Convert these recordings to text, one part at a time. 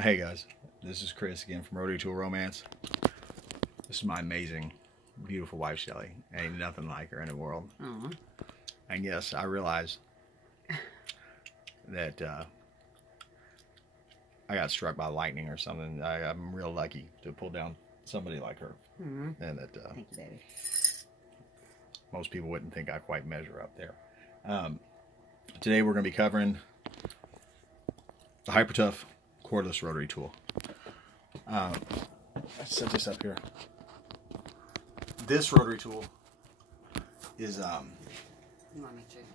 Hey guys, this is Chris again from Rotary Tool Romance. This is my amazing, beautiful wife Shelly. Ain't nothing like her in the world. Aww. And yes, I realize that I got struck by lightning or something. I'm real lucky to pull down somebody like her. And that Thank you, baby. most people wouldn't think I quite measure up there. Today we're going to be covering the Hyper Tough cordless rotary tool. Let's set this up here. This rotary tool is You want to make sure you're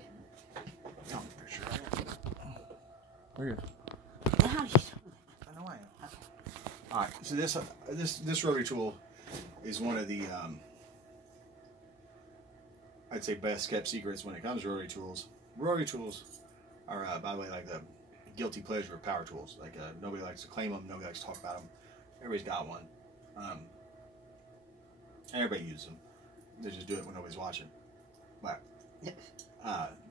getting pretty sure where are you? it. How do you do that? I know I am. Okay. All right. So this rotary tool is one of the I'd say best kept secrets when it comes to rotary tools. Rotary tools are, by the way, like the guilty pleasure of power tools. Like nobody likes to claim them, nobody likes to talk about them. Everybody's got one. Everybody uses them. They just do it when nobody's watching. But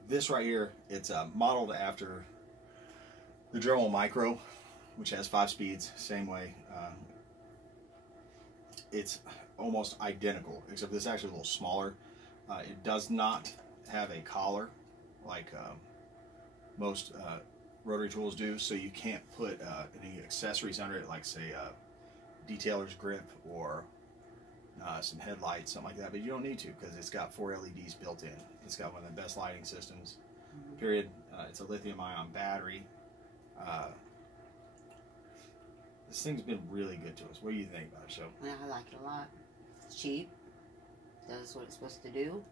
this right here, it's modeled after the Dremel Micro, which has 5 speeds, same way. It's almost identical, except this is actually a little smaller. It does not have a collar like most rotary tools do, so you can't put any accessories under it, like say detailer's grip or some headlights, something like that. But you don't need to, because it's got 4 LEDs built in. It's got one of the best lighting systems, period. It's a lithium-ion battery. This thing's been really good to us. What do you think about it, Joe? Yeah, I like it a lot. It's cheap. Does what it's supposed to do.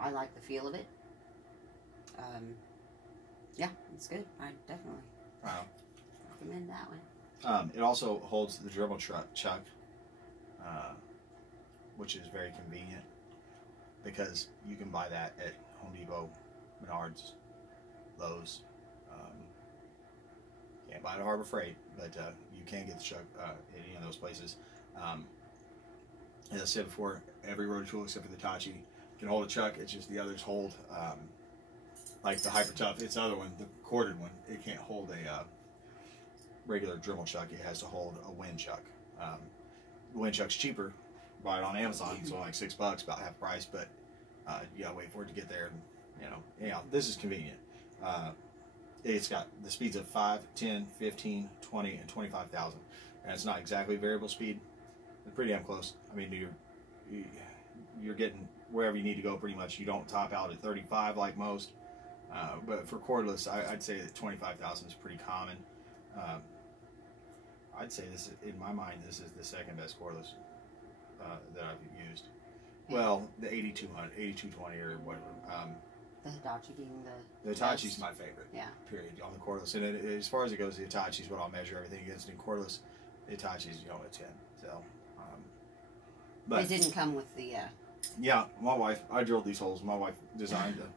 I like the feel of it. Yeah, it's good. I definitely recommend that one. It also holds the Dremel chuck, which is very convenient, because you can buy that at Home Depot, Menards, Lowe's. Can't buy it at Harbor Freight, but you can get the chuck at any of those places. As I said before, every rotary tool except for the Hitachi can hold a chuck. It's just the others hold, like the Hyper Tough, its other one, the corded one, it can't hold a regular Dremel chuck. It has to hold a wind chuck. The wind chuck's cheaper. Buy it on Amazon, so like $6, about half price, but you gotta wait for it to get there. And, anyhow, this is convenient. It's got the speeds of 5, 10, 15, 20, and 25,000. And it's not exactly variable speed. It's pretty damn close. I mean, you're getting wherever you need to go pretty much. You don't top out at 35 like most. But for cordless, I'd say that 25,000 is pretty common. I'd say this, in my mind, this is the second best cordless that I've used. Well, the 8200, 8220 or whatever. The Hitachi being the Hitachi's my favorite. Yeah. Period on the cordless. And as far as it goes, the Hitachi's what I'll measure everything against. In cordless, the Hitachi's a 10. So, but it didn't come with the. Yeah, my wife. I drilled these holes. My wife designed the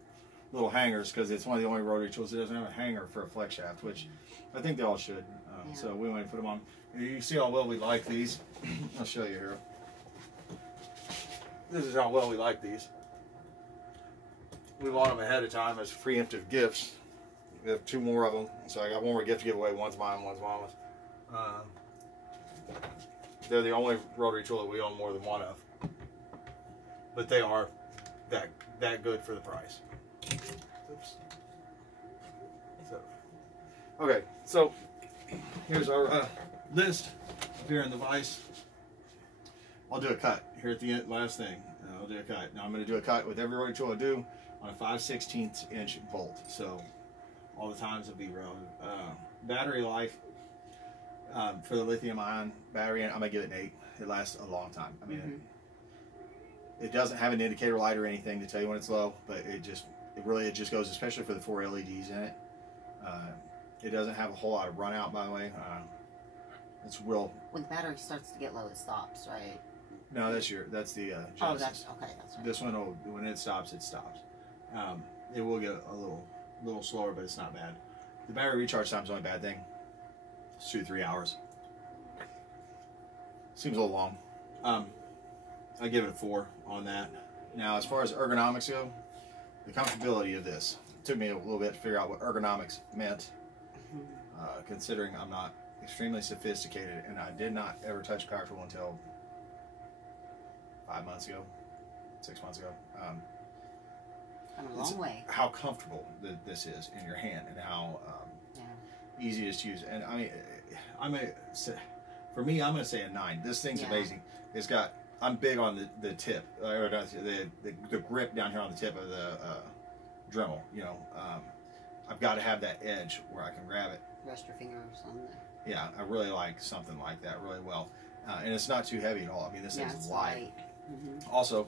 little hangers, because it's one of the only rotary tools that doesn't have a hanger for a flex shaft, which I think they all should. Yeah. So we went and put them on. And you see how well we like these. I'll show you here. This is how well we like these. We bought them ahead of time as preemptive gifts. We have 2 more of them, so I got 1 more gift to give away. One's mine, one's Mama's. They're the only rotary tool that we own more than one of, but they are that good for the price. Oops. Okay, so here's our list here in the vise. I'll do a cut here at the end, last thing. I'll do a cut. Now I'm going to do a cut with every rotary tool I do on a 5/16 inch bolt. So all the times will be relevant. Battery life for the lithium-ion battery, I'm going to give it an 8. It lasts a long time. I mean, it doesn't have an indicator light or anything to tell you when it's low, but it just goes, especially for the 4 LEDs in it. It doesn't have a whole lot of run out, by the way. It's real. When the battery starts to get low, it stops, right? No, that's the Genesis. Oh, that's okay. That's right. This one, when it stops, it stops. It will get a little slower, but it's not bad. The battery recharge time is the only bad thing. It's 2 to 3 hours. Seems a little long. I give it a 4 on that. Now, as far as ergonomics go, the comfortability of this, it took me a little bit to figure out what ergonomics meant. considering I'm not extremely sophisticated, and I did not ever touch a power tool until 5 months ago, 6 months ago. Come a long way. How comfortable this is in your hand, and how easy it is to use. And I mean, for me, I'm going to say a 9. This thing's amazing. It's got. I'm big on the tip, or the grip down here on the tip of the Dremel. You know, I've got to have that edge where I can grab it. Rest your finger or something. Yeah, I really like something like that really well, and it's not too heavy at all. I mean, this thing's light. Also,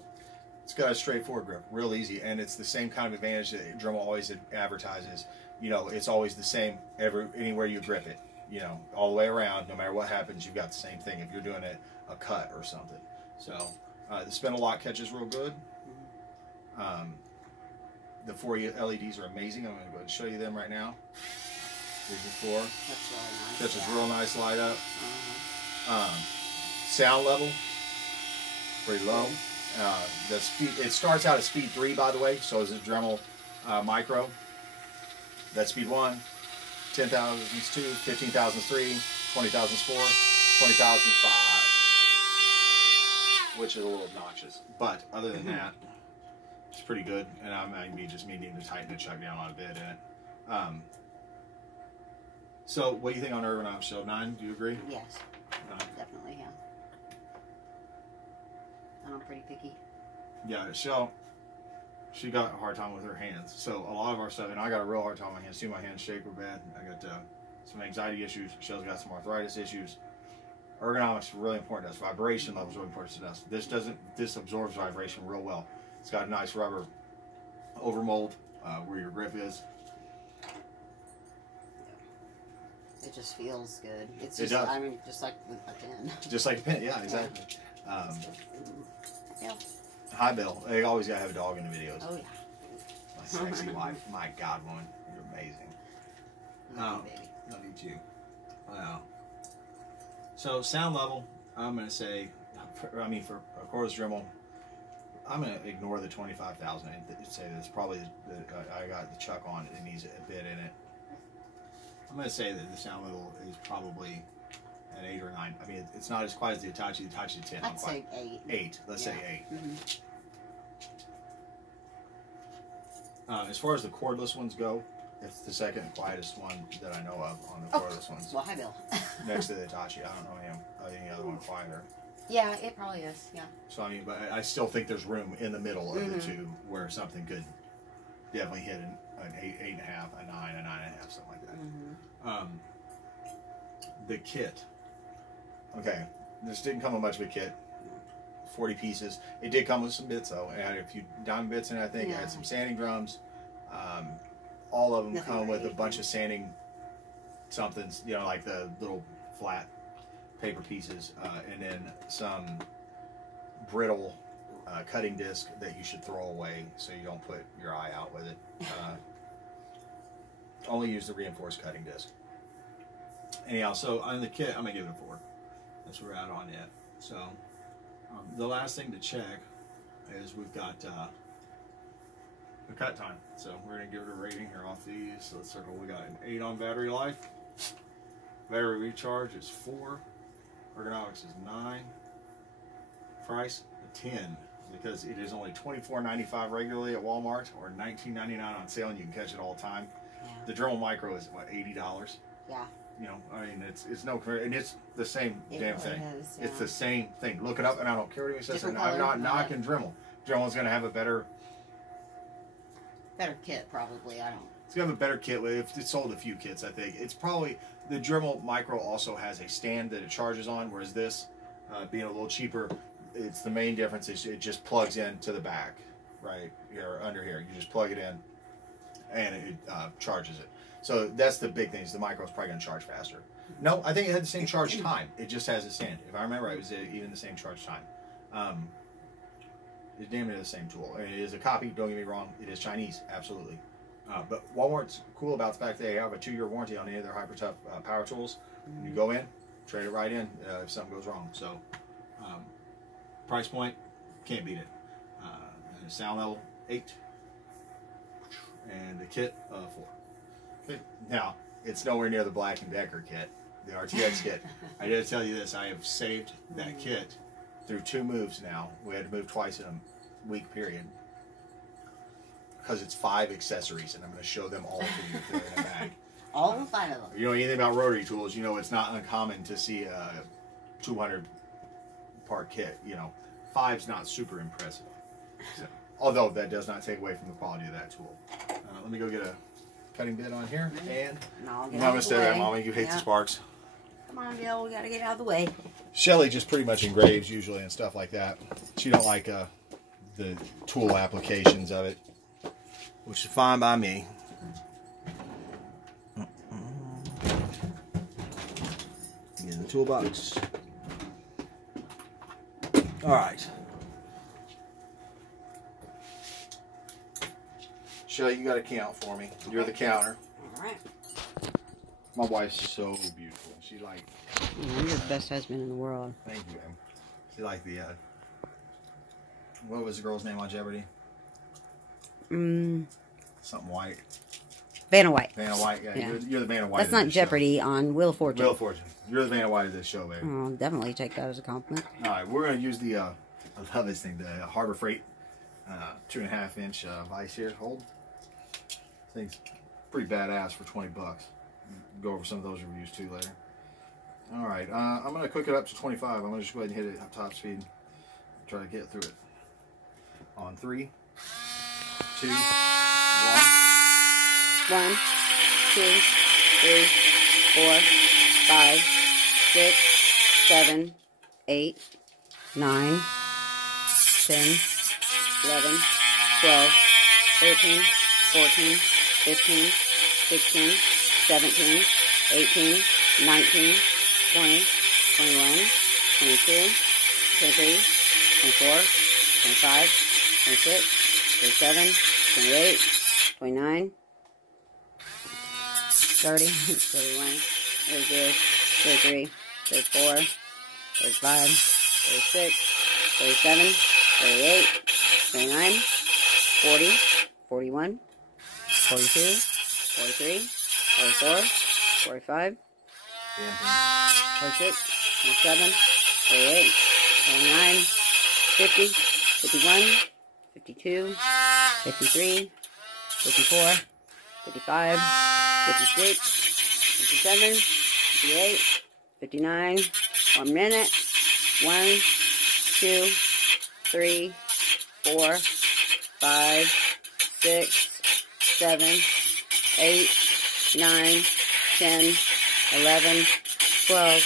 it's got a straightforward grip, real easy, and it's the same kind of advantage that Dremel always advertises. You know, it's always the same anywhere you grip it. You know, all the way around, no matter what happens, you've got the same thing if you're doing a cut or something. So the spindle lock catches real good. The 4 LEDs are amazing. I'm going to go ahead and show you them right now. Here's the 4. That's really nice. Catches real nice light up. Sound level, pretty low. The speed, it starts out at speed 3, by the way. So is this Dremel Micro. That's speed 1. 10,000s 2, 15,000s 3, 20,000s 4, 20,000s 5, which is a little obnoxious. But other than that, it's pretty good. And I might be just needing to tighten the chuck down on a bit in it. So what do you think on ergonomics, Show 9? Do you agree? Yes. 9. Definitely, yeah. And I'm pretty picky. Yeah, she got a hard time with her hands. So a lot of our stuff, and I got a real hard time with my hands too. My hands shake real bad. I got some anxiety issues. Shell's got some arthritis issues. Ergonomics is really important to us. Vibration level is really important to us. This absorbs vibration real well. It's got a nice rubber overmold where your grip is. It just feels good. It does. I mean, just like a pen. Just like a pen, yeah, exactly. Yeah. Hi, Bill. They always gotta have a dog in the videos. Oh yeah. My sexy wife. My God, woman, you're amazing. Love you, baby. Love you too. Wow. So sound level, I'm gonna say, for a cordless Dremel, I'm gonna ignore the 25,000 and say that's probably I got the chuck on. It needs a bit in it. I'm going to say that the sound level is probably an 8 or 9. I mean, it's not as quite as the Hitachi. The Hitachi's 10. I'd say 8. 8. Let's say 8. As far as the cordless ones go, it's the second quietest one that I know of on the cordless ones. Well, hi, Bill. Next to the Hitachi. I don't know any other one quieter. Yeah, it probably is. Yeah. So, I mean, but I still think there's room in the middle of the two where something could definitely hit an 8.5, a 9, a 9.5, something like that. The kit. Okay, this didn't come with much of a kit. 40 pieces. It did come with some bits though. It had a few diamond bits in it, I think. It had some sanding drums. All of them come with a bunch of sanding somethings, you know, like the little flat paper pieces, and then some brittle cutting disc that you should throw away so you don't put your eye out with it. Only use the reinforced cutting disc. Anyhow, so on the kit, I'm going to give it a 4. That's where we're at on it. So, the last thing to check is we've got the cut time. So, we're going to give it a rating here off these. So, let's circle. We got an 8 on battery life. Battery recharge is 4. Ergonomics is 9. Price, a 10. Because it is only $24.95 regularly at Walmart or $19.99 on sale, and you can catch it all the time. Yeah. The Dremel Micro is what, $80? Yeah. You know, I mean, it's no, and it's the same damn thing. Is, yeah. It's the same thing. Look it up, and I don't care what anyone says. I'm color, not knocking Dremel. Dremel's going to have a better kit, probably. I don't. It's going to have a better kit. It's sold a few kits, I think. It's probably the Dremel Micro also has a stand that it charges on, whereas this, being a little cheaper, it's the main difference is it just plugs into the back, right here under here. You just plug it in, and it charges it. So that's the big thing. Is the Micro is probably going to charge faster. No, I think it had the same charge time. It just has a stand. If I remember right, it was even the same charge time. It's damn near the same tool. I mean, it is a copy. Don't get me wrong. It is Chinese, absolutely. But Walmart's cool about the fact that they have a 2-year warranty on any of their hyper tough power tools. You go in, trade it right in if something goes wrong. So price point, can't beat it. And the sound level, 8, and the kit, 4. Okay. Now, It's nowhere near the Black & Decker kit, the RTX kit. I did tell you this, I have saved that kit through 2 moves now. We had to move twice in a week period. Because it's 5 accessories, and I'm going to show them all to you if they're in a bag. All 5 of them. You know anything about rotary tools, you know it's not uncommon to see a 200 part kit. You know, 5's not super impressive. So, although that does not take away from the quality of that tool. Let me go get a cutting bit on here, and I'm going to stay there, Mommy. You hate the sparks. Come on, Bill. We got to get out of the way. Shelly just pretty much engraves usually and stuff like that. She don't like the tool applications of it, which is fine by me. Get in the toolbox. All right. Shelly, you got to count for me. You're the counter. All right. My wife's so beautiful. She like. You're the best husband in the world. Thank you, man. She like the. What was the girl's name on Jeopardy? Something White. Vanna White. Vanna White. Yeah. You're the Vanna White. That's not Jeopardy show. On Wheel of Fortune. Wheel of Fortune. You're the Vanna White of this show, baby. I'll definitely take that as a compliment. All right, we're gonna use the. I love this thing, the Harbor Freight 2.5 inch vise here. Hold. This thing's pretty badass for 20 bucks. Go over some of those reviews too later. All right, I'm gonna cook it up to 25. I'm gonna just go ahead and hit it at top speed. Try to get through it. On 3, 2, 1. 1, 2, 3, 4, 5, 6, 7, 8, 9, 10, 11, 12, 13, 14, 15, 16, 17, 18, 19, 20, 21, 22, 23, 24, 25, 26, 27, 28, 29, 30, 31, 32, 33, 34, 35, 36, 37, 38, 39, 40, 41, 42, 43, 44, 45, 46, 47, 48, 49, 50, 51, 52, 53, 54, 55, 56, 57, 58, 59, 1 minute, 1, 2, 3, 4, 5, 6, 7, 8, 9, 10, 11, 12,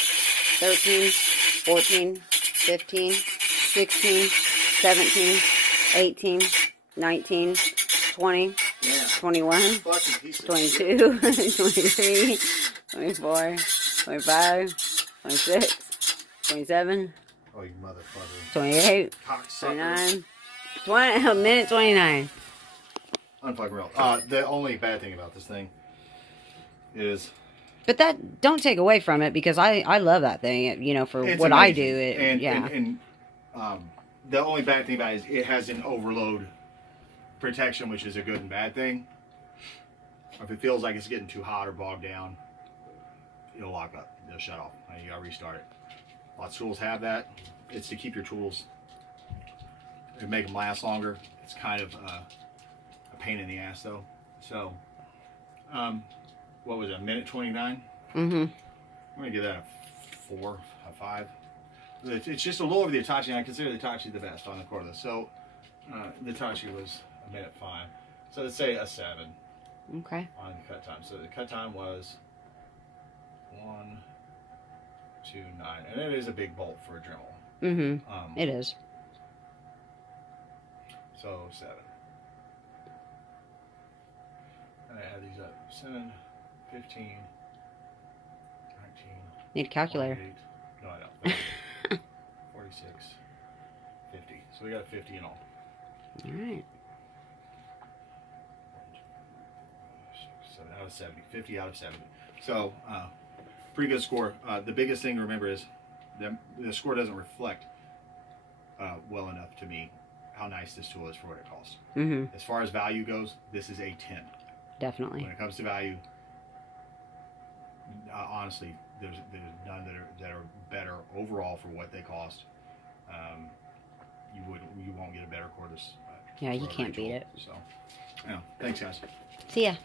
13, 14, 15, 16, 17, 18, 19, 20, 21, 22, 23, 24, 25, 26, 27, Oh, you motherfucker. 28, 29, 20, minute 29. Unfucking real. The only bad thing about this thing is... But that, don't take away from it, because I love that thing, you know, for what amazing. I do. And the only bad thing about it is it has an overload protection, which is a good and bad thing. If it feels like it's getting too hot or bogged down, it'll lock up. It'll shut off. And you gotta restart it. Lots of tools have that. It's to keep your tools, to make them last longer. It's kind of a pain in the ass though. So, what was it, a minute 29? Mm-hmm. I'm gonna give that a 4, a 5. It's just a little over the Hitachi, and I consider the Hitachi the best on the cordless. So, the Hitachi was a minute 5. So let's say a 7. Okay. On the cut time. So the cut time was 1, 2, 9, and it is a big bolt for a Dremel. Mm-hmm. It is. So 7. And I add these up. 7, 15, 19. Need a calculator. 48. No, I don't. 46, 50. So we got 50 in all. All right. 7 out of 70. 50 out of 70. So, pretty good score. The biggest thing to remember is the score doesn't reflect well enough to me how nice this tool is for what it costs. Mm-hmm. As far as value goes, this is a 10. Definitely. When it comes to value, honestly, there's none that are better overall for what they cost. You won't get a better cordless. Yeah, you rotary can't beat tool. it. So, yeah, thanks, guys. See ya.